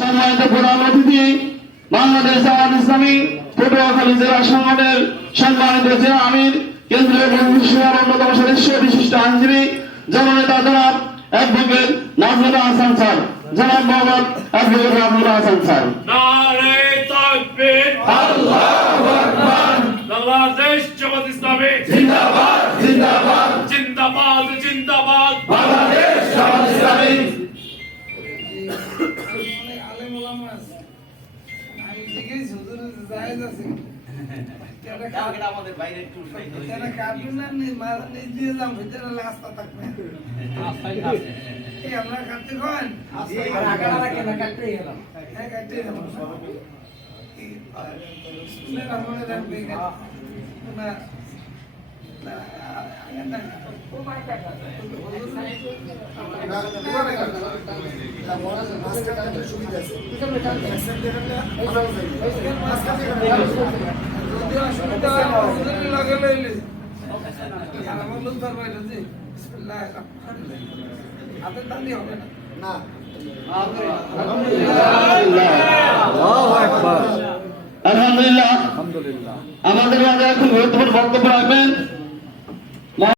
সম্মানিত প্রধান অতিথি বাংলাদেশ জামাত ইসলামী পটুয়াখালী জেলা সংগঠনের সম্মানিত জেলা আমির কেন্দ্রীয় মন্ত্রিসভার অন্যতম সদস্য বিশিষ্ট আইনজীবী জননেতা জনাব অ্যাডভোকেট নাজমুল হাসান স্যার। জনাব মোহাম্মদ অ্যাডভোকেট নাজমুল হাসান স্যার। বাংলাদেশ জামাত ইসলামী। জিন্দাবাদ জিন্দাবাদ। অনেক আলেম ওলামা আছে। আমি দেখেছি হুজুর জায়েজ আছে। আমাদের বাইরে একটু কাটুন না নি দিয়ে যাম ভিতরে রাস্তা থাকবে আমরা কাটতে কোন কাটতে গেলাম হয় হুজুরের লগে লইলে আর আমার না আলহামদুলিল্লাহ। আমাদের এখন গুরুত্বপূর্ণ বক্তব্য রাখবেন।